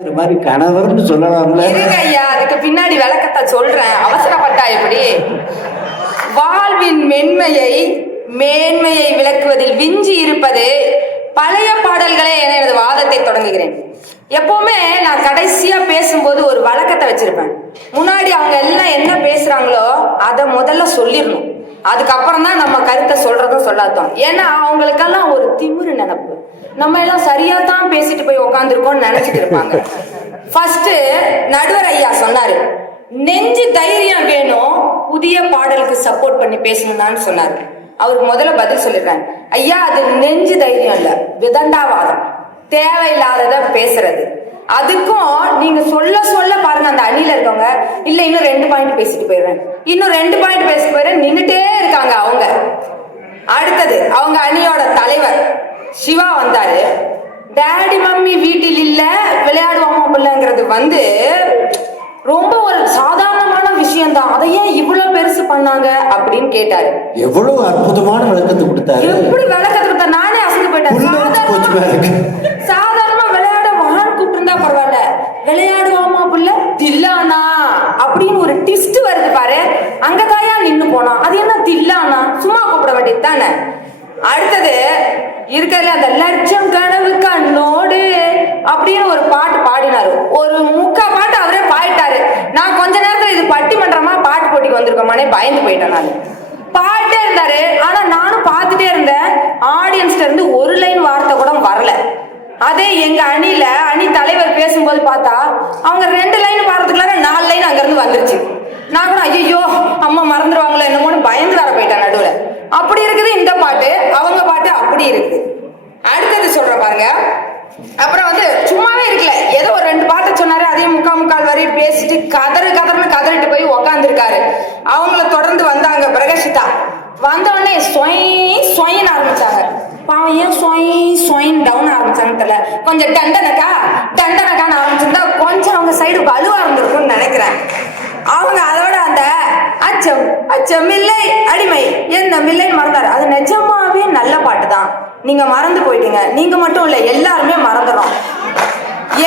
இந்த மாதிரி கணவர்னு சொல்லலாம்ல. இருங்க ஐயா அதுக்கு பின்னாடி விளக்கத்தை சொல்றேன். அவசரப்பட்டா எப்படி? வாழ்வின் மென்மையை மேன்மையை விளக்குவதில் விஞ்சி இருப்பது பழைய பாடல்களே என எனது வாதத்தை தொடங்குகிறேன். எப்பவுமே நான் கடைசியா பேசும்போது ஒரு வழக்கத்தை வச்சிருப்பேன். முன்னாடி அவங்க எல்லாம் என்ன பேசுறாங்களோ அதை முதல்ல சொல்லிடணும். அதுக்கப்புறம் தான் நம்ம கருத்தை சொல்றதும் சொல்லாதோம் ஏன்னா அவங்களுக்கெல்லாம் ஒரு திமிரு நினப்பு. நம்ம எல்லாம் சரியா தான் பேசிட்டு போய் உட்காந்துருக்கோம்னு நினைச்சிட்டு இருப்பாங்க. ஃபர்ஸ்ட் நடுவர் ஐயா சொன்னாரு நெஞ்சு தைரியம் வேணும் புதிய பாடலுக்கு சப்போர்ட் பண்ணி பேசணும்னு சொன்னாரு. அவருக்கு முதல்ல பதில் சொல்லிடுறேன். ஐயா அது நெஞ்சு தைரியம் இல்ல விதண்டாவாதம். தேவையில்லாதத பேசுறது. அதுக்கும் நீங்க சொல்ல சொல்ல பாருங்க அந்த அணியில இருக்கவங்க. இல்ல இன்னும் ரெண்டு பாயிண்ட் பேசிட்டு போயிடுறேன். இன்னும் ரெண்டு பாயிண்ட் பேசிட்டு போயிடுறேன். நின்றுட்டே இருக்காங்க அவங்க. அடுத்தது அவங்க அணியோட தலைவர். சிவா வந்தாரு. டேடி மம்மி வீட்டில் இல்ல விளையாடுவாமா பிள்ளைங்கிறது வந்து ரொம்ப ஒரு சாதாரணமான விஷயம் தான் அதை ஏன் இவ்வளவு பெருசு பண்ணாங்க அப்படின்னு கேட்டாரு. எவ்வளவு அற்புதமான விளக்கத்தை கொடுத்தாரு. எப்படி விளக்கத்துக்கு நானே அசந்து போயிட்டேன். சாதாரணமா- விளையாட மகான் கூப்பிட்டு பரவாயில்ல. விளையாடுவாமா புள்ள? தில்லானா? அப்படின்னு ஒரு டிஸ்ட் வருது பாரு. அங்க தாயா நின்னு போனோம் அது என்ன தில்லானா? சும்மா கூப்பிட வேண்டியது தானே. அடுத்தது இருக்கிறதுல அந்த லட்சம் கனவு கண்ணோடு அப்படின்னு ஒரு பாட்டு பாடினாரு. ஒரு முக்கா பாட்டு அவரே பாடிட்டாரு. நான் கொஞ்ச நேரத்துல இது பட்டிமன்றமா பாட்டு போட்டிக்கு வந்திருக்கோமானே பயந்து போயிட்டேன் நான். பாடிட்டே இருந்தாரு. ஆனா நானும் பார்த்துட்டே இருந்தேன். ஆடியன்ஸ்ல இருந்து ஒரு லைன் வார்த்தை கூட வரல. அதே எங்க அணியில அணி தலைவர் பேசும்போது பார்த்தா அவங்க ரெண்டு லைன் பாடுறதுக்குள்ளார நாலு லைன் அங்க இருந்து வந்துருச்சு. நான் கூட ஐயோ அம்மா மறந்துடுவாங்களோ என்னமோன்னு பயந்து வர போயிட்டேன் நடுவுல. அப்படி இருக்குது இந்த பாட்டு அவங்க பாட்டு அப்படி இருக்குது. அடுத்தது சொல்ற பாருங்க. அப்புறம் வந்து சும்மாவே இருக்கல. ஏதோ ஒரு ரெண்டு பாட்டை சொன்னாரு அதையும் முக்கா முக்கால் வரி பேசிட்டு கதறு கதறுன்னு கதறிட்டு போய் உக்காந்துருக்காரு. அவங்கள தொடர்ந்து வந்தாங்க பிரகஷிதா. வந்தோடனே உடனே சொய் ஆரம்பிச்சாங்க. பாவம் ஏன் சொய் சொயின் டவுன் ஆரம்பிச்சாங்கன்னு தெரியல கொஞ்சம் டண்டனக்கா டண்டனக்கான்னு ஆரம்பிச்சிருந்தா கொஞ்சம் அவங்க சைடு வலுவா இருந்திருக்கும்னு நினைக்கிறேன். அவங்க அதோட அந்த அச்சம் அச்சம் இல்லை அடிமை என்ன மில்லைன்னு மறந்தாரு. அது நிஜமாவே நல்ல பாட்டு தான். நீங்க மறந்து போயிட்டீங்க. நீங்க மட்டும் இல்ல எல்லாருமே மறந்துடும்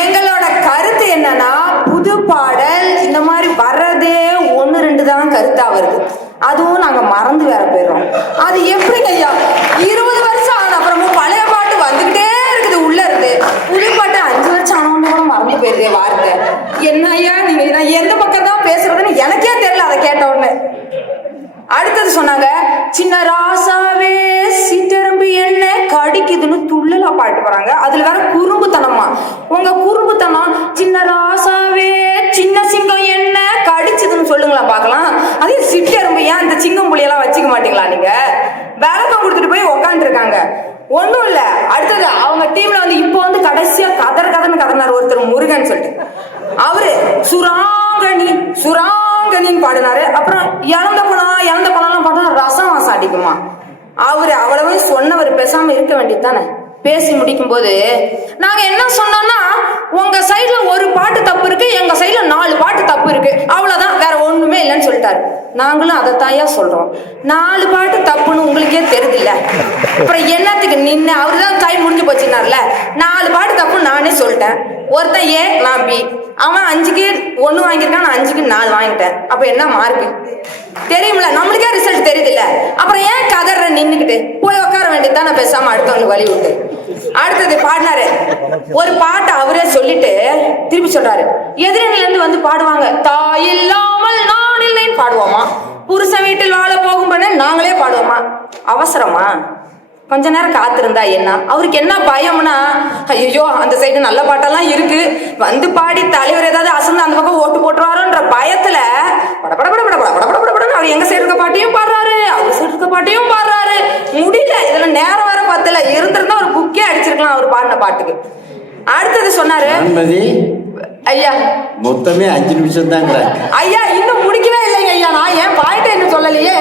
எங்களோட கருத்து என்னன்னா புது பாடல் இந்த மாதிரி வர்றதே ஒன்று ரெண்டு தான் கருத்தா வருது. அதுவும் நாங்க மறந்து வேற போயிடுறோம். அது எப்படிங்க ஐயா? இருபது வருஷம் ஆன அப்புறமும் பழைய பாட்டு வந்துகிட்டே இருக்குது உள்ள இருந்து புது பாட்டு அஞ்சு வருஷம் ஆனவங்க கூட மறந்து போயிருதே வார்த்தை என்ன ஐயா நீங்க நான் எந்த பக்கம் தான் பேசுறதுன்னு எனக்கே தெரியல அதை கேட்ட உடனே அடுத்தது சொன்னாங்க சின்ன ராசாவே சிட்டெரும்பு என்ன கடிக்குதுன்னு துள்ளலா பாட்டு போறாங்க அதுல வேற குறும்புத்தனமா? உங்க குறும்புத்தனம் சின்ன ராசாவே சின்ன சிங்கம் என்ன கடிச்சதுன்னு சொல்லுங்களா பார்க்கலாம். அதே சிட்டெரும்பு ஏன் இந்த சிங்கம் புளியெல்லாம் வச்சுக்க மாட்டீங்களா நீங்க? விளக்கம் கொடுத்துட்டு போய் உக்காந்துருக்காங்க. ஒண்ணும் இல்ல. அடுத்தது அவங்க டீம்ல வந்து இப்போ வந்து கடைசியா கதர் கதர்னு கதனார் ஒருத்தர் முருகன் சொல்லிட்டு. அவரு சுராங்கனி சுராங்கனின்னு பாடினாரு. அப்புறம் யா வேணுமா அவரு அவ்வளவு சொன்னவர் பேசாம இருக்க வேண்டியது தானே? பேசி முடிக்கும் போது நாங்க என்ன சொன்னோம்னா உங்க சைட்ல ஒரு பாட்டு தப்பு இருக்கு எங்க சைட்ல நாலு பாட்டு தப்பு இருக்கு. அவ்வளவுதான். வேற ஒண்ணுமே இல்லைன்னு சொல்லிட்டாரு. நாங்களும் அதைத்தாயா சொல்றோம். நாலு பாட்டு தப்புன்னு உங்களுக்கே தெரியுதுல்ல அப்புறம் என்னத்துக்கு நின்று அவரு தான் டைம் முடிஞ்சு போச்சுனார்ல நாலு பாட்டு தப்புன்னு நானே சொல்லிட்டேன். ஒருத்தன் ஏ நான் பி. அவன் அஞ்சுக்கு ஒன்று வாங்கியிருக்கான் நான் அஞ்சுக்கு நாலு வாங்கிட்டேன். அப்போ என்ன மார்க்கு தெரியும்ல நம்மளுக்கே ரிசல்ட் தெரியுதுல்ல அப்புறம் ஏன் கதற நின்றுக்கிட்டு போய் உட்கார வேண்டியது நான் பேசாம அடுத்தவங்களுக்கு வழி விட்டு அடுத்தது பாடினாரு. ஒரு பாட்டை அவரே சொல்லிட்டு திருப்பி சொல்றாரு. எதிரில இருந்து வந்து பாடுவாங்க. தாய் இல்லாமல் நான் இல்லைன்னு பாடுவோமா? புருஷன் வீட்டில் வாழ போகும் பண்ண நாங்களே பாடுவோமா? அவசரமா? கொஞ்ச நேரம் காத்திருந்தா என்ன அவருக்கு என்ன பயம்னா ஐயோ அந்த சைடு நல்ல பாட்டெல்லாம் இருக்கு வந்து பாடி தலைவர் ஏதாவது அசந்து அந்த பக்கம் ஓட்டு போட்டுருவாரோன்ற பயத்துல பட பட பட பட பட பட பட பட படன்னு அவர் எங்க சைடு இருக்க பாட்டையும் பாடுறாரு அவர் சைடு இருக்க பாட்டையும் பாடுறாரு முடியல இதுல நேரம் வேற பத்தல இருந்திருந்தா ஒரு புக்கே அடிச்சிருக்கலாம் அவர் பாடின பாட்டுக்கு அடுத்தது சொன்னாரு ஐயா மொத்தமே அஞ்சு நிமிஷம் தாங்கிறாங்க ஐயா இன்னும் முடிக்கவே இல்லைங்க ஐயா நான் ஏன் பாயிண்ட் என்ன சொல்லலையே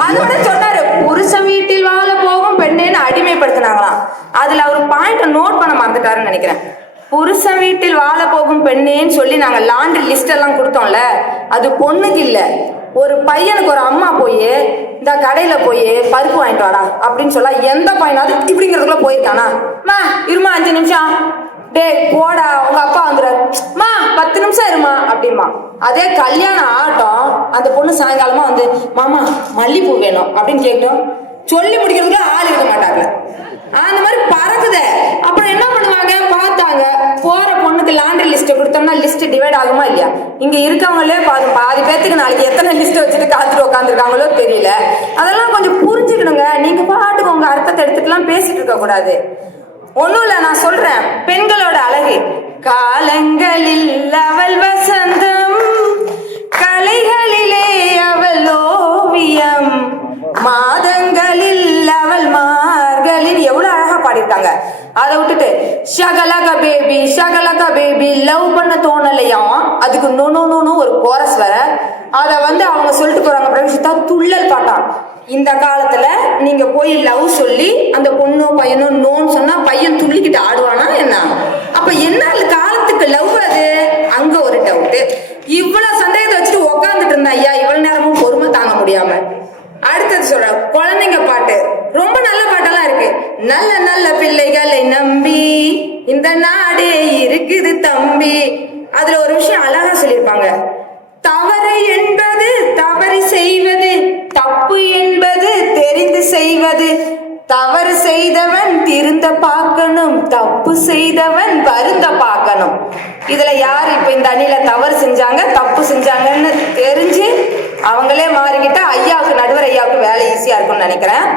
அதோட சொன்னாரு புருஷன் வீட்டில் வாழ போகும் பெண்ணேன்னு அடிமைப்படுத்தினாங்களாம். அதுல அவர் பாயிண்ட் நோட் பண்ண மறந்துட்டாருன்னு நினைக்கிறேன். புருஷன் வீட்டில் வாழ போகும் பெண்ணேன்னு சொல்லி நாங்க லாண்ட்ரி லிஸ்ட் எல்லாம் கொடுத்தோம்ல அது பொண்ணுக்கு இல்ல. ஒரு பையனுக்கு ஒரு அம்மா போய் இந்த கடையில போய் பருப்பு வாங்கிட்டு வாடா அப்படின்னு சொல்ல எந்த பையனாவது இப்படிங்கிறதுக்குள்ள போயிருக்கானா? மா இருமா அஞ்சு நிமிஷம். டேய் போடா உங்க அப்பா வந்துடுறாரு பிடிக்குமா அதே கல்யாணம் ஆகட்டும் அந்த பொண்ணு சாயங்காலமா வந்து மாமா மல்லிப்பூ வேணும் அப்படின்னு கேட்டோம். சொல்லி முடிக்கிறதுக்குள்ள ஆள் இருக்க மாட்டாங்க. அந்த மாதிரி பறக்குது. அப்புறம் என்ன பண்ணுவாங்க? பார்த்தாங்க. போற பொண்ணுக்கு லாண்ட்ரி லிஸ்ட் கொடுத்தோம்னா லிஸ்ட் டிவைட் ஆகுமா இல்லையா? இங்க இருக்கவங்களே பாரு பாதி பேத்துக்கு நாளைக்கு எத்தனை லிஸ்ட் வச்சுட்டு காத்துட்டு உட்காந்துருக்காங்களோ தெரியல. அதெல்லாம் கொஞ்சம் புரிஞ்சுக்கணுங்க. நீங்க பாட்டுக்கு உங்க அர்த்தத்தை எடுத்துக்கலாம் பேசிட்டு இருக்க கூடாது. ஒண்ணும் இல்ல நான் சொல்றேன். பெண்களோட அழகு. காலங்களில் அவள் வசந்தம். கலைகளிலே அவள் ஓவியம். மாதங்களில் அவள் மார்களில் எவ்வளவு அழகா பாடியிருக்காங்க. அதை விட்டுட்டு shakalaka baby shakalaka baby love பண்ண தோணலையாம் அதுக்கு நோனோ நோனோ ஒரு கோரஸ் வர அதை வந்து அவங்க சொல்லிட்டு போறாங்க. பிரவிஷிதா துள்ளல் பாட்டான் இந்த காலத்துல நீங்க போய் லவ் சொல்லி அந்த பொண்ணோ பையனோ நோன்னு சொன்னா பையன் துள்ளிக்கிட்டு ஆடுவானா என்ன? அப்ப என்ன காலத்துக்கு லவ் அது? நினைக்கிறேன்.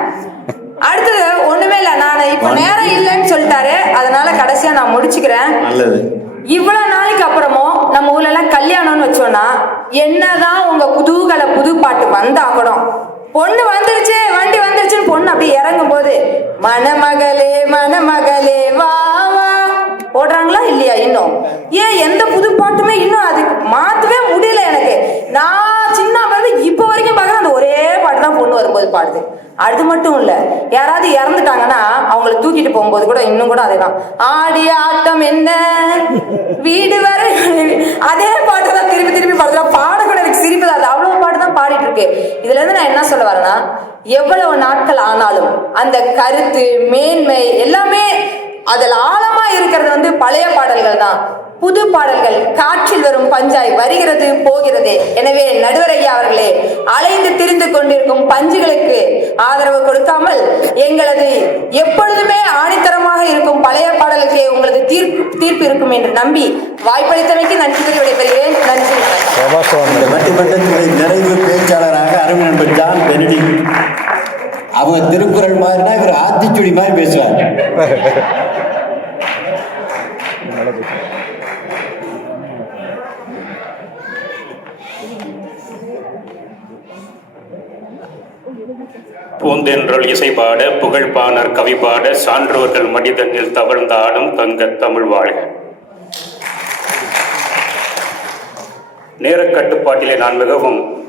அடுத்தது ஒண்ணுமே இல்ல நான் இப்ப நேரம் இல்லைன்னு சொல்லிட்டாரு. அதனால கடைசியா நான் முடிச்சுக்கிறேன். இவ்வளவு நாளைக்கு அப்புறமும் நம்ம ஊர்ல எல்லாம் கல்யாணம்னு வச்சோம்னா என்னதான் உங்க குதூகல புது பாட்டு வந்தாகணும். பொண்ணு வந்துருச்சு வண்டி வந்துருச்சுன்னு பொண்ணு அப்படியே இறங்கும் போது மணமகளே மணமகளே வா வா. போடுறாங்களா இல்லையா இன்னும்? ஏன் எந்த புது பாட்டுமே இன்னும் அது மாத்தவே முடியல எனக்கு. நான் சின்ன வந்து இப்ப வரைக்கும் பாட்டு தான் பொண்ணு வரும்போது பாடுது. அது மட்டும் இல்ல யாராவது இறந்துட்டாங்கன்னா அவங்களை தூக்கிட்டு போகும்போது கூட இன்னும் கூட அதேதான். ஆடி ஆட்டம் என்ன? வீடு வரை. அதே பாட்டு தான் திருப்பி திருப்பி பாடுறா பாட கூட எனக்கு சிரிப்பு தான். அவ்வளவு பாட்டு தான் பாடிட்டு இருக்கு. இதுல இருந்து நான் என்ன சொல்ல வரேன்னா எவ்வளவு நாட்கள் ஆனாலும் அந்த கருத்து மேன்மை எல்லாமே அதில் ஆழமா இருக்கிறது வந்து பழைய பாடல்கள் தான். புது பாடல்கள் காற்றில் வரும் பஞ்சாய் வருகிறது போகிறது. எனவே நடுவரையா அவர்களே அலைந்து திரிந்து கொண்டிருக்கும் பஞ்சுகளுக்கு ஆதரவு கொடுக்காமல் எங்களது எப்பொழுதுமே ஆணித்தரமாக இருக்கும் பழைய பாடலுக்கு உங்களது தீர்ப்பு தீர்ப்பு இருக்கும் என்று நம்பி வாய்ப்பளித்தமைக்கு நன்றி கூறி விடைபெறுகிறேன். நன்றி. வணக்கம். நிறைவு பேச்சாளராக அருமை நண்பர் ஜான் பெனடி. அவங்க திருக்குறள் மாதிரினா இவர் ஆத்திச்சுடி மாதிரி பேசுவார். பூந்தென்றல் இசைபாட புகழ்பாணர் கவிபாட சான்றோர்கள் மனிதனில் தவழ்ந்தாடும் தங்க தமிழ் வாழ்க. நேரக் கட்டுப்பாட்டிலே நான் மிகவும்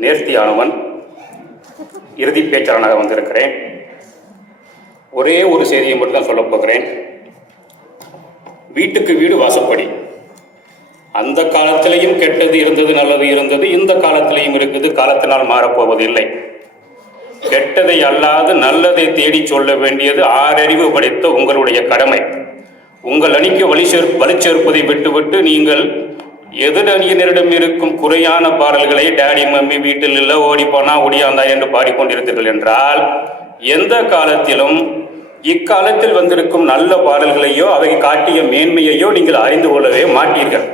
நேர்த்தியானவன் இறுதி பேச்சாளனாக வந்திருக்கிறேன். ஒரே ஒரு செய்தியை மட்டும் தான் சொல்லப் போகிறேன். வீட்டுக்கு வீடு வாசப்படி. அந்த காலத்திலையும் கெட்டது இருந்தது நல்லது இருந்தது இந்த காலத்திலையும் இருக்குது காலத்தினால் மாறப்போவதில்லை கெட்டதை அல்லாது நல்லதை தேடி சொல்ல வேண்டியது ஆறறிவு படைத்த உங்களுடைய கடமை. உங்கள் அணிக்கு வலி சேர் வலி சேர்ப்பதை விட்டுவிட்டு நீங்கள் எதிரணியினரிடம் இருக்கும் குறையான பாடல்களை டேடி மம்மி வீட்டில் இல்ல ஓடி போனா ஓடியாந்தா என்று பாடிக்கொண்டிருந்தீர்கள் என்றால் எந்த காலத்திலும் இக்காலத்தில் வந்திருக்கும் நல்ல பாடல்களையோ அவை காட்டிய மேன்மையையோ நீங்கள் அறிந்து கொள்ளவே மாட்டீர்கள்.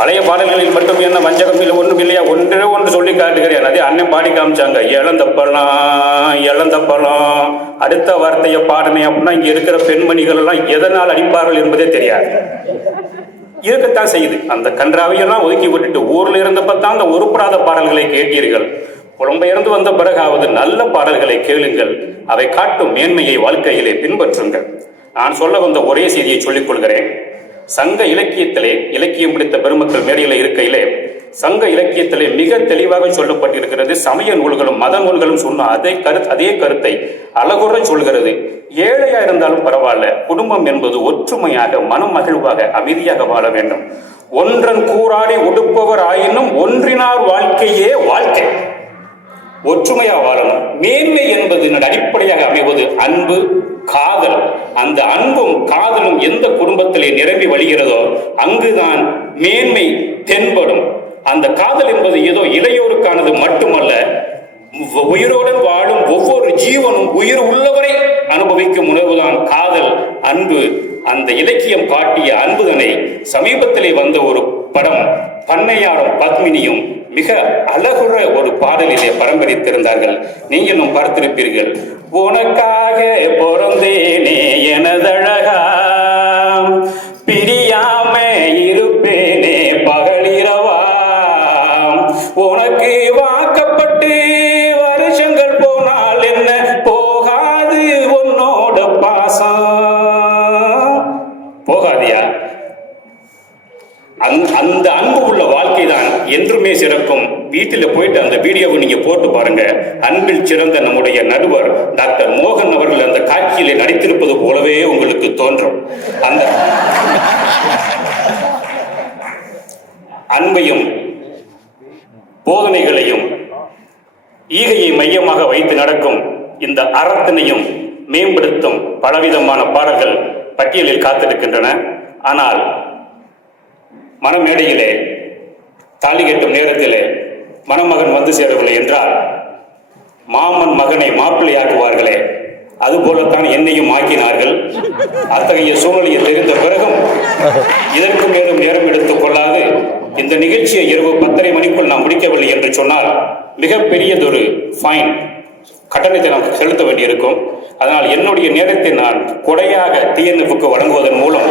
பழைய பாடல்களில் மட்டும் என்ன வஞ்சகம் இல்லை ஒன்றும் இல்லையா? ஒன்றே ஒன்று சொல்லி காட்டுகிறேன். அதே அண்ணன் பாடி காமிச்சாங்க இழந்த பழம் இழந்த பழம் அடுத்த வார்த்தையை பாடினேன் அப்படின்னா இங்க இருக்கிற பெண்மணிகள் எல்லாம் எதனால் அடிப்பார்கள் என்பதே தெரியாது. இருக்கத்தான் செய்யுது. அந்த கன்றாவையெல்லாம் ஒதுக்கி விட்டுட்டு ஊர்ல இருந்தப்ப தான் அந்த உருப்படாத பாடல்களை கேட்டீர்கள். புலம்பெயர்ந்து வந்த பிறகாவது நல்ல பாடல்களை கேளுங்கள். அவை காட்டும் மேன்மையை வாழ்க்கையிலே பின்பற்றுங்கள். நான் சொல்ல வந்த ஒரே செய்தியை சொல்லிக் கொள்கிறேன். சங்க இலக்கியத்திலே இலக்கியம் பிடித்த பெருமக்கள் மேடையில இருக்கையிலே சங்க இலக்கியத்திலே மிக தெளிவாக சொல்லப்பட்டிருக்கிறது. சமய நூல்களும் மத நூல்களும் சொன்ன அதே கருத்து அதே கருத்தை அழகுற சொல்கிறது. ஏழையா இருந்தாலும் பரவாயில்ல குடும்பம் என்பது ஒற்றுமையாக மனம் மகிழ்வாக அமைதியாக வாழ வேண்டும். ஒன்றன் கூறாடி உடுப்பவர் ஆயினும் ஒன்றினார் வாழ்க்கையே வாழ்க்கை. ஒற்றுமையா வாழணும். மேன்மை என்பது அடிப்படையாக அமைவது அன்பு காதல். அந்த அன்பும் காதலும் எந்த குடும்பத்திலே நிரம்பி வழிகிறதோ அங்குதான் மேன்மை தென்படும். அந்த காதல் என்பது ஏதோ இளையோருக்கானது மட்டுமல்ல உயிரோடு வாழும் ஒவ்வொரு ஜீவனும் உயிர் உள்ளவரை அனுபவிக்கும் உணர்வுதான் காதல். அன்பு அந்த இலக்கியம் காட்டிய அன்புதனை சமீபத்திலே வந்த ஒரு படம். பண்ணையாரும் பத்மினியும் மிக அழகுற ஒரு பாடலிலே பரம்பரித்திருந்தார்கள். நீங்களும் பார்த்திருப்பீர்கள். உனக்காக பொருந்தேனே எனதழகா பிரியா என்றுமே சிறக்கும். வீட்டில் போயிட்டு அந்த வீடியோவை நீங்க போட்டு பாருங்க. அன்பில் சிறந்த நம்முடைய நடுவர் டாக்டர் மோகன் அவர்கள் அந்த காட்சியிலே நடித்திருப்பது போலவே உங்களுக்கு தோன்றும். அந்த அன்பையும் போதனைகளையும் ஈகையை மையமாக வைத்து நடக்கும் இந்த அறத்தினையும் மேம்படுத்தும் பலவிதமான பாடல்கள் பட்டியலில் காத்திருக்கின்றன. ஆனால் மனமேடையிலே தாலி கட்டும் நேரத்திலே மணமகன் வந்து சேரவில்லை என்றால் மாமன் மகனை மாப்பிள்ளையாக்குவார்களே அதுபோலத்தான் என்னையும் ஆக்கினார்கள். அத்தகைய சூழ்நிலையை தெரிந்த பிறகும் இதற்கு மேலும் நேரம் எடுத்துக் கொள்ளாது. இந்த நிகழ்ச்சியை இரவு பத்தரை மணிக்குள் நாம் முடிக்கவில்லை என்று சொன்னால் மிகப்பெரியதொரு ஃபைன் கட்டணத்தை நாம் செலுத்த வேண்டியிருக்கும். அதனால் என்னுடைய நேரத்தை நான் கொடையாக டிஎன்எஃப்க்கு வழங்குவதன் மூலம்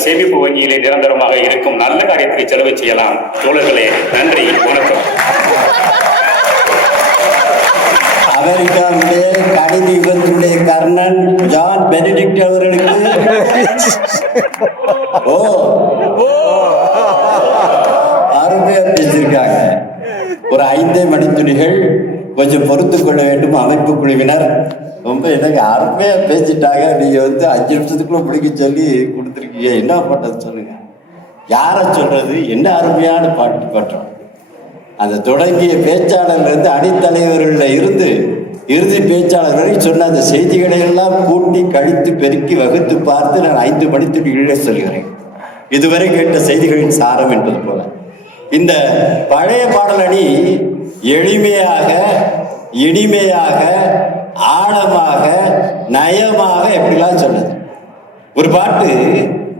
சேமிப்பு வங்கியிலே நிரந்தரமாக இருக்கும் நல்ல காரியத்துக்கு செலவு செய்யலாம். தோழர்களே நன்றி வணக்கம். அமெரிக்காவிலே கணித யுகத்தினுடைய கர்ணன் ஜான் பெனடிக்ட் அவர்களுக்கு. ஓ. அருமையா பேசியிருக்காங்க. ஒரு ஐந்தே மணித்துணிகள் கொஞ்சம் பொறுத்து கொள்ள வேண்டும் அமைப்பு குழுவினர். ரொம்ப எனக்கு அருமையாக பேசிட்டாங்க. நீங்கள் வந்து அஞ்சு நிமிஷத்துக்குள்ள பிடிக்க சொல்லி கொடுத்துருக்கீங்க. என்ன பண்றது சொல்லுங்க? யாரை சொல்றது? என்ன அருமையான பாட்டு பாட்டோம் அந்த தொடங்கிய பேச்சாளர்லேருந்து அணித்தலைவர்களில் இருந்து இறுதி பேச்சாளர் வரை சொன்ன அந்த செய்திகளை எல்லாம் கூட்டி கழித்து பெருக்கி வகுத்து பார்த்து நான் ஐந்து மணித்துணிகளே சொல்கிறேன். இதுவரை கேட்ட செய்திகளின் சாரம் என்பது போல. இந்த பழைய பாடல் அணி எளிமையாக இனிமையாக ஆழமாக நயமாக எப்படிலாம் சொன்னது? ஒரு பாட்டு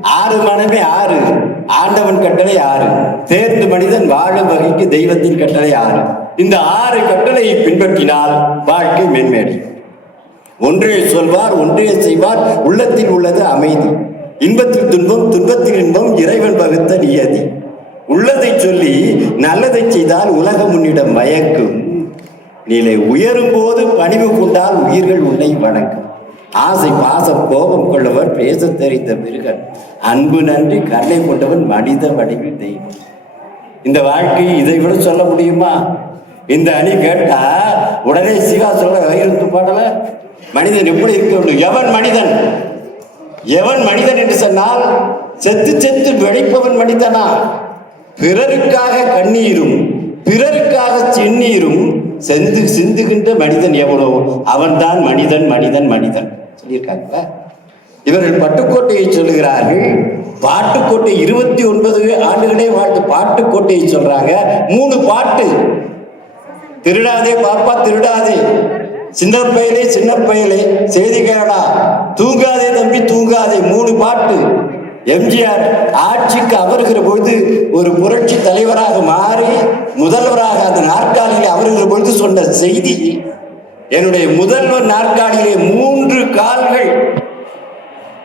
ஆறு மனமே ஆறு ஆண்டவன் கட்டளை ஆறு தேர்ந்து மனிதன் வாழும் வகைக்கு தெய்வத்தின் கட்டளை ஆறு. இந்த ஆறு கட்டளையை பின்பற்றினால் வாழ்க்கை மென்மேடி ஒன்றே சொல்வார் ஒன்றே செய்வார் உள்ளத்தில் உள்ளது அமைதி. இன்பத்தில் துன்பம் துன்பத்தில் இன்பம் இறைவன் வகுத்த நியதி. உள்ளதை சொல்லி நல்லதை செய்தால் உலகம் உன்னிடம் மயக்கும் நிலை உயரும் போது பணிவு கொண்டால் உயிர்கள் உன்னை வணங்கும். ஆசை பாசம் கோபம் கொள்ளவன் பேச தெரிந்த மிருகன் அன்பு நன்றி கருணை கொண்டவன் மனித வடிவில் தெய்வம். இந்த வாழ்க்கை இதை விட சொல்ல முடியுமா? இந்த அணி கேட்டா உடனே சிவா சொல்ல வைரத்து பாடல மனிதன் எப்படி இருக்க வேண்டும்? எவன் மனிதன்? எவன் மனிதன்? என்று சொன்னால் செத்து செத்து வெடிப்பவன் மனிதனா? பிறருக்காக கண்ணீரும் பிறருக்காக செந்நீரும் செந்து சிந்துகின்ற மனிதன் எவனோ? அவன்தான் மனிதன் மனிதன் மனிதன். சொல்லியிருக்காங்க இவர்கள் பட்டுக்கோட்டையை சொல்லுகிறார்கள். பாட்டுக்கோட்டை இருபத்தி ஒன்பது ஆண்டுகளே வாழ்த்து பாட்டுக்கோட்டையை சொல்றாங்க. மூணு பாட்டு. திருடாதே பாப்பா திருடாதே. சின்ன பயலே சின்ன பயலே செய்தி கேளடா. தூங்காதே தம்பி தூ எம்ஜிஆர் ஆட்சிக்கு அமருகிற பொழுது ஒரு புரட்சி தலைவராக மாறி முதல்வராக அந்த நாற்காலியில் அமருகிற பொழுது சொன்ன செய்தி என்னுடைய முதல்வர் நாற்காலியிலே மூன்று கால்கள்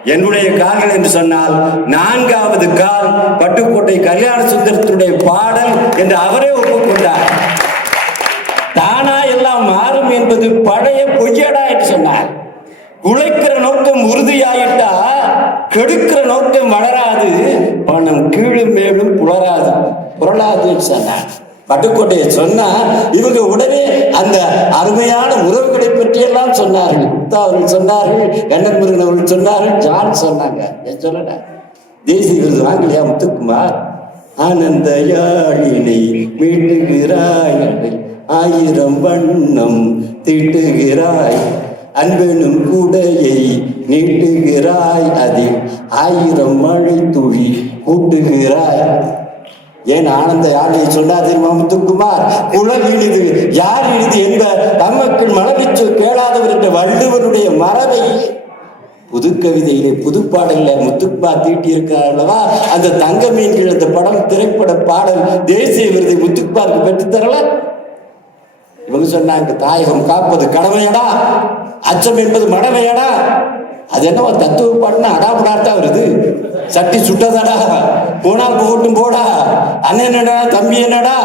என்னுடைய கால்கள் என்று சொன்னால் நான்காவது கால் பட்டுக்கோட்டை கல்யாண சுந்தரத்தினுடைய பாடல் என்று அவரே ஒப்புக்கொண்டார். தானா எல்லாம் மாறும் என்பது பழைய பொய்யடா என்று சொன்னார். உழைக்கிற நோக்கம் உறுதியாயிட்டா கெடுக்கிற நோக்கம் வளராது பணம் கீழும் மேலும் புலராது. புரளாதுன்னு சொன்னார். பட்டுக்கோட்டையை சொன்னா இவங்க உடனே அந்த அருமையான உறவுகளை பற்றியெல்லாம் சொன்னார்கள். முத்தா அவர்கள் சொன்னார்கள் கண்ணன் முருகன் அவர்கள் சொன்னார்கள் ஜான் சொன்னாங்க. ஏன் சொல்லல? தேசிய விருது வாங்கலையா முத்துக்குமார்? ஆனந்த யாழினை மீட்டுகிறாய் ஆயிரம் வண்ணம் தீட்டுகிறாய். அன்பெனும் கூடையை நீட்டுகிறாய் அதில் ஆயிரம் மழை துளி கூட்டுகிறாய். ஏன் ஆனந்த யானையை சொன்னார் தெரியுமா முத்துக்குமார்? குழல் இனிது யார் இனிது என்ப தம்மக்கள் மனவிச்சொல் கேளாதவர் என்ற வள்ளுவருடைய மரபை. புது கவிதையிலே புது பாடல்ல தீட்டியிருக்கிறார் அல்லவா? அந்த தங்க மீன்கள் அந்த படம் திரைப்பட பாடல் தேசிய விருதை முத்துக்குமாருக்கு பெற்றுத்தரல? தரல சொன்னாங்க தாயகம் காப்பது கடமையடா. அச்சம் என்பது மடமையடா. அது என்ன தத்துவ பாட்டுன்னு அடாபடாட்டா வருது. சட்டி சுட்டதாடா. போனால் போகட்டும் போடா. அண்ணன் என்னடா தம்பி என்னடா?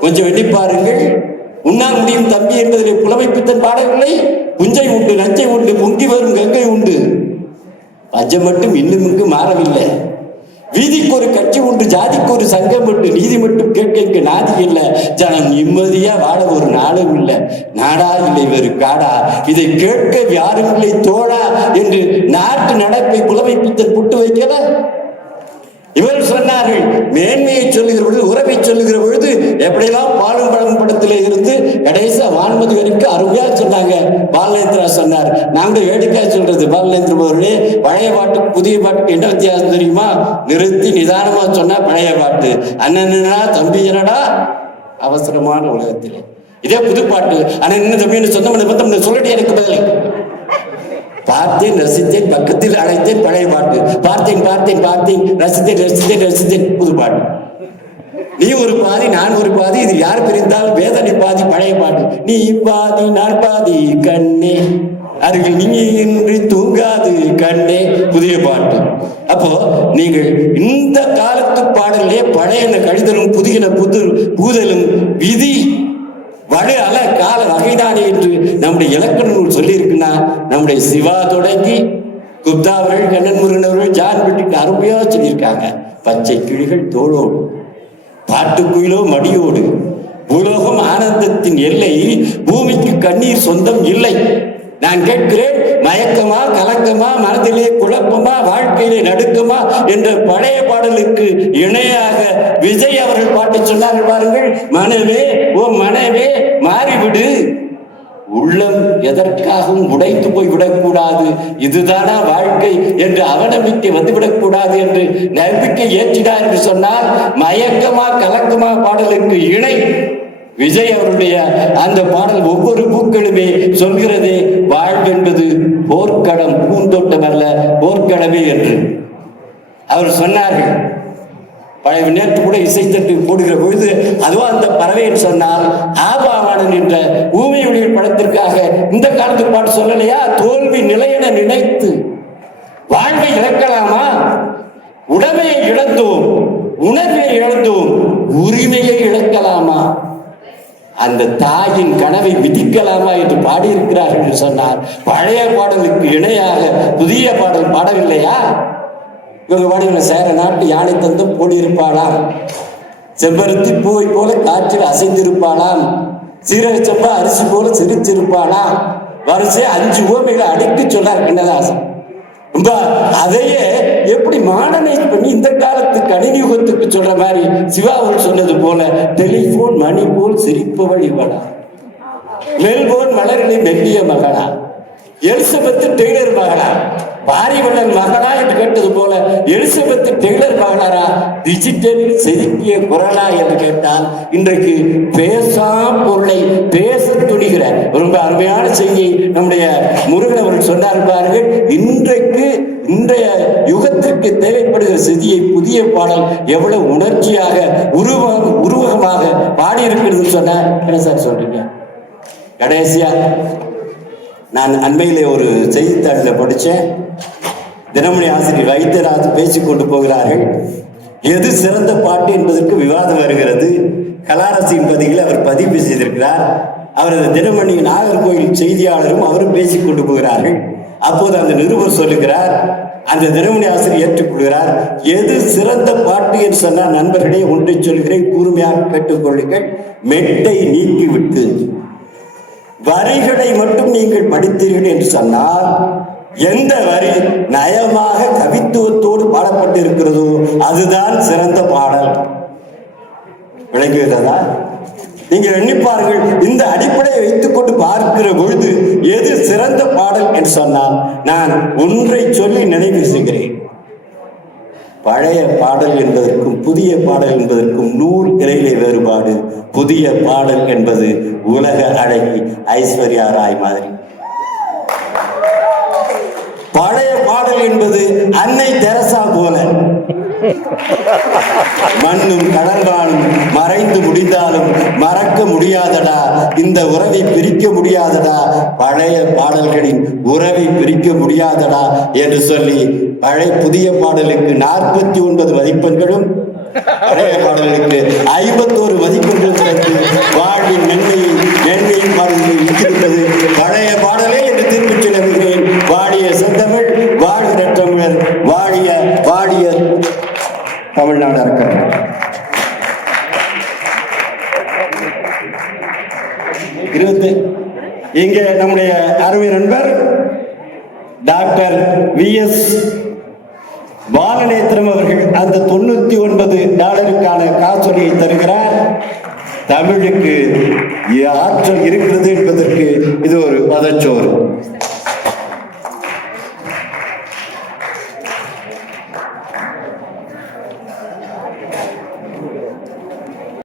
கொஞ்சம் வெட்டி பாருங்கள். உன்னால் முடியும் தம்பி என்பதிலே புலமைப்பித்தன் பாடவில்லை. குஞ்சை உண்டு நஞ்சை உண்டு முங்கி வரும் கங்கை உண்டு. பஞ்சம் மட்டும் இன்னும் இங்கு மாறவில்லை. வீதிக்கு ஒரு கட்சி உண்டு ஜாதிக்கு ஒரு சங்கம் உண்டு நீதி மட்டும் கேட்க நாதி இல்லை. ஜனம் நிம்மதியா வாழ ஒரு நாளும் இல்லை. நாடா இல்லை வேறு காடா. இதை கேட்க யாரும் இல்லை தோழா என்று நாட்டு நடப்பை புலமைப்பித்தல் புட்டு வைக்கல? இவர் சொன்னார்கள் மேன்மையை சொல்லுகிற பொழுது உறவை சொல்லுகிற பொழுது எப்படியெல்லாம் பாலும் பழம் படத்திலே இருந்து கடைசியா வான்மதி வரைக்கும் அருமையா சொன்னாங்க. பாலநேந்திரா சொன்னார் நாங்க வேடிக்கையா சொல்றது பாலநேந்திரம் அவர்களே பழைய பாட்டுக்கு புதிய பாட்டுக்கு என்ன வித்தியாசம் தெரியுமா? நிறுத்தி நிதானமா சொன்னா பழைய பாட்டு. அண்ணன் தம்பி என்னடா? அவசரமான உலகத்திலே. இதே புதுப்பாட்டு அண்ணன் என்ன தம்பின்னு சொந்தம் பத்தம் எனக்கு பதில். பார்த்தேன் ரசித்தேன் பக்கத்தில் அழைத்தேன் பழைய பாட்டு. பார்த்தேன் பார்த்தேன் பார்த்தேன் ரசித்தேன் ரசித்தேன் ரசித்தேன் புது பாட்டு. நீ ஒரு பாதி நான் ஒரு பாதி இது யார் பிரிந்தால் வேதனை பாதி பழைய பாட்டு. நீ பாதி நான் பாதி கண்ணே. அருகில் நீ இன்றி தூங்காது கண்ணே. புதிய பாட்டு. அப்போ நீங்கள் இந்த காலத்து பாடலே பழையன கழிதலும் புதியன புது கூதலும் விதி வடு அல கால வகைதானே என்று நம்முடைய இலக்கண நூல் சொல்லியிருக்குன்னா நம்முடைய சிவா தொடங்கி குப்தா அவர்கள் கண்ணன் முருகன் அவர்கள் ஜான் வீட்டுக்கு அருமையா சொல்லியிருக்காங்க. பச்சை கிளிகள் தோளோடு பாட்டுக்குயிலோ மடியோடு. பூலோகம் ஆனந்தத்தின் எல்லை பூமிக்கு கண்ணீர் சொந்தம் இல்லை. நான் கேட்கிறேன் மயக்கமா கலக்கமா மனதிலே குழப்பமா வாழ்க்கையிலே நடுக்கமா என்ற பழைய பாடலுக்கு இணையாக விஜய் அவர்கள் பாட்டு சொன்னார்கள் பாருங்கள் மனவே ஓ மனவே மாறிவிடு. உள்ளம் எதற்காகவும் உடைத்து போய் விடக்கூடாது இதுதானா வாழ்க்கை என்று அவநம்பிக்கை வந்துவிடக்கூடாது என்று நம்பிக்கை ஏற்றினார் என்று சொன்னால் மயக்கமா கலக்கமா பாடலுக்கு இணை விஜய் அவருடைய அந்த பாடல் ஒவ்வொரு பூக்களுமே சொல்கிறதே வாழ்வென்பது போர்க்களம் பூந்தோட்டம் அல்ல போர்க்களமே என்று. அவர் சொன்னார்கள். பழைய நேற்று கூட இசைத்தட்டு போடுகிற பொழுது அதுவும் அந்த பறவை என்று சொன்னால் ஆபாவானன் என்ற ஊமையுடைய படத்திற்காக இந்த காலத்து பாட்டு சொல்லலையா? தோல்வி நிலையென நினைத்து வாழ்வை இழக்கலாமா? உடமையை இழந்தோம் உணர்வை இழந்தோம் உரிமையை இழக்கலாமா? அந்த தாயின் கனவை விதிக்கலாமா என்று பாடியிருக்கிறார்கள் என்று சொன்னார் பழைய பாடலுக்கு இணையாக புதிய பாடல் பாடவில்லையா? இவங்க பாடுகிற சேர நாட்டு யானை தந்தம் போடியிருப்பாளாம் செம்பருத்தி பூவை போல காற்றில் அசைந்திருப்பாளாம் சீரக சம்பா அரிசி போல சிரிச்சிருப்பாளாம் வரிசை அஞ்சு ஓமைகளை அடுக்கி சொன்னார் கண்ணதாசன். அதையே எப்படி மாடர்னைஸ் பண்ணி இந்த காலத்து கணினி யுகத்துக்கு சொல்ற மாதிரி சிவா அவர்கள் சொன்னது போல டெலிபோன் மணி போல் சிரிப்பவள் இவளா? மெல்போன் மலர்களை மெல்லிய மகளா? எலிசபெத் டெய்லர் மகளா? பாரிவள்ளன் மகளா என்று கேட்டது போல எலிசபெத் டெய்லர் மகளாரா? டிஜிட்டலில் செதுக்கிய குரலா என்று கேட்டால் இன்றைக்கு பேசா பொருளை பேச முடிகிற ரொம்ப அருமையான செய்தி நம்முடைய முருகன் அவர்கள் சொன்னார் பாருங்கள். இன்றைக்கு இன்றைய யுகத்திற்கு தேவைப்படுகிற செய்தியை புதிய பாடல் எவ்வளவு உணர்ச்சியாக உருவக உருவகமாக பாடியிருக்கிறது சொன்ன என்ன சார் சொல்றீங்க? கடைசியா நான் அண்மையிலே ஒரு செய்தித்தாளில் படித்தேன் தினமணி ஆசிரியர் வைத்தியராஜ் பேசிக் கொண்டு போகிறார்கள். எது சிறந்த பாட்டு என்பதற்கு விவாதம் வருகிறது? கலாரசியின் பதிவில் அவர் பதிவு செய்திருக்கிறார். அவரது தினமணி நாகர்கோயில் செய்தியாளரும் அவரும் பேசிக் கொண்டு போகிறார்கள். அப்போது அந்த நிருபர் சொல்லுகிறார் அந்த தினமணி ஆசிரியர் ஏற்றுக்கொள்கிறார் எது சிறந்த பாட்டு? என்று சொன்னால் நண்பர்களே ஒன்றை சொல்கிறேன் கூர்மையாக கேட்டுக்கொள்ளுங்கள். மெட்டை நீக்கிவிட்டு வரிகளை மட்டும் நீங்கள் படித்தீர்கள் என்று சொன்னால் எந்த வரி நயமாக கவித்துவத்தோடு பாடப்பட்டிருக்கிறதோ அதுதான் சிறந்த பாடல். விளங்குகிறதா? நீங்கள் எண்ணிப்பார்கள். இந்த அடிப்படையை வைத்துக்கொண்டு பார்க்கிற பொழுது எது சிறந்த பாடல் என்று சொன்னால் நான் ஒன்றை சொல்லி நினைவு செய்கிறேன். பழைய பாடல் என்பதற்கும் புதிய பாடல் என்பதற்கும் நூல் இறையிலே வேறுபாடு. புதிய பாடல் என்பது உலக அழகி ஐஸ்வர்யா ராய் மாதிரி. பழைய பாடல் என்பது அன்னை தெரசா போல. மண்ணும் கடல்வானும் மறைந்து முடிந்தாலும் மறக்க முடியாதடா இந்த உறவை பிரிக்க முடியாதடா பழைய பாடல்களின் உறவை பிரிக்க முடியாதடா என்று சொல்லி பழைய புதிய பாடலுக்கு நாற்பத்தி ஒன்பது மதிப்பெண்களும் பழைய பாடலுக்கு ஐம்பத்தோரு மதிப்பெண்கள் கிடைத்து வாழ்வின் நன்மையை நன்மையின் பாடல்கள் இருக்கிறது பழைய பாடலே